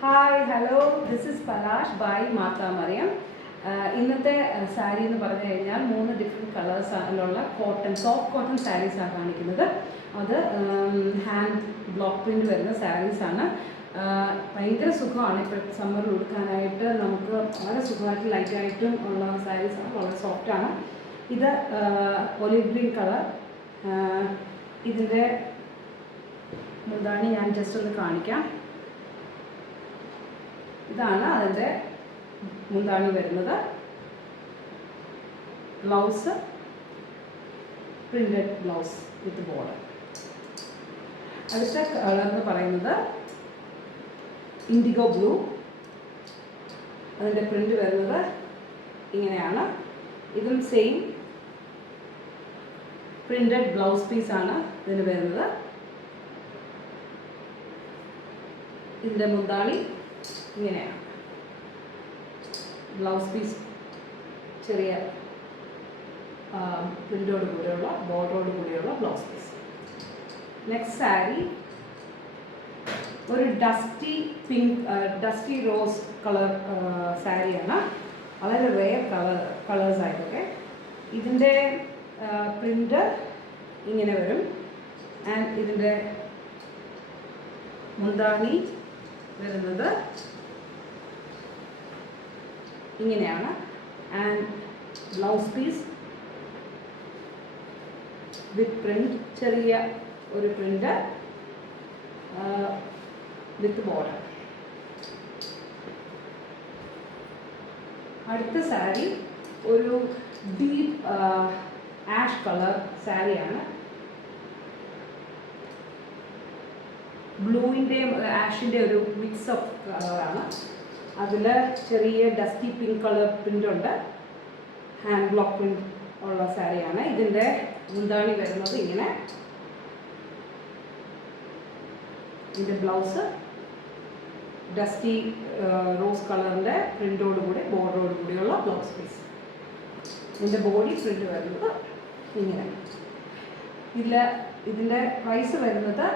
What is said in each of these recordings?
Hi hello, this is Palash by Matha Mariyam. ഇന്നത്തെ സാരി എന്ന് പറഞ്ഞു കഴിഞ്ഞാൽ 3 ഡിഫറെൻറ്റ് കളേഴ്സിലുള്ള സോഫ്റ്റ് കോട്ടൺ സാരീസാണ് കാണിക്കുന്നത്. അത് ഹാൻഡ് ബ്ലോക്ക് പ്രിൻ്റ് വരുന്ന സാരീസാണ്. ഭയങ്കര സുഖമാണ് ഇപ്പോൾ സമ്മറിൽ ഉടുക്കാനായിട്ട്. നമുക്ക് വളരെ സുഖമായിട്ട് ലൈറ്റായിട്ടും ഉള്ള സാരീസാണ്, വളരെ സോഫ്റ്റാണ്. ഇത് ഒലിവ് ഗ്രീൻ കളർ. ഇതിൻ്റെ മുന്താണി ഞാൻ ജസ്റ്റ് ഒന്ന് കാണിക്കാം. ഇതാണ് അതിൻ്റെ മുന്താണി വരുന്നത്. ബ്ലൗസ് പ്രിൻ്റഡ് ബ്ലൗസ് വിത്ത് ബോർഡർ. അടുത്ത കളർ എന്ന് പറയുന്നത് ഇൻഡിഗോ ബ്ലൂ. അതിൻ്റെ പ്രിൻ്റ് വരുന്നത് ഇങ്ങനെയാണ്. ഇതും സെയിം പ്രിൻ്റഡ് ബ്ലൗസ് പീസാണ് ഇതിന് വരുന്നത്. ഇതിൻ്റെ മുന്താണി ഇങ്ങനെയാണ്. ബ്ലൗസ് പീസ് ചെറിയ പ്രിൻ്റോട് കൂടിയുള്ള ബോർഡറോട് കൂടിയുള്ള ബ്ലൗസ് പീസ്. നെക്സ്റ്റ് സാരി ഒരു ഡസ്റ്റി റോസ് കളർ സാരിയാണ്. വളരെ റെയർ കളേഴ്സ് ആയിട്ടൊക്കെ. ഇതിൻ്റെ പ്രിൻ്റ് ഇങ്ങനെ വരും. ആൻഡ് ഇതിൻ്റെ മുന്താണി വരുന്നത് ഇങ്ങനെയാണ്. And blouse piece with print, ചെറിയ ഒരു പ്രിൻ്റ് വിത്ത് ബോർഡർ. അടുത്ത സാരി ഒരു ഡീപ്പ് ആഷ് കളർ സാരിയാണ്. ബ്ലൂവിൻ്റെയും ആഷിൻ്റെ ഒരു മിക്സ് ഓഫ് കളറാണ്. അതിൽ ചെറിയ ഡസ്റ്റി പിങ്ക് കളർ പ്രിൻ്റുണ്ട്. ഹാൻഡ് ബ്ലോക്ക് പ്രിൻ്റ് ഉള്ള സാരിയാണ്. ഇതിൻ്റെ മുന്താണി വരുന്നത് ഇങ്ങനെ. ഇതിൻ്റെ ബ്ലൗസ് ഡസ്റ്റി റോസ് കളറിൻ്റെ പ്രിൻ്റോട് കൂടി ബോർഡറോട് കൂടിയുള്ള ബ്ലൗസ് പീസ്. ഇതിൻ്റെ ബോഡി പ്രിൻ്റ് വരുന്നത് ഇങ്ങനെ. ഇതിൻ്റെ പ്രൈസ് വരുന്നത്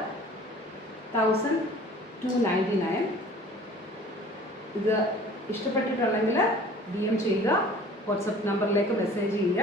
1299. ഇത് ഇഷ്ടപ്പെട്ടിട്ടുണ്ടെങ്കിൽ DM ചെയ്യുക, വാട്സപ്പ് നമ്പറിലേക്ക് മെസ്സേജ് ചെയ്യുക.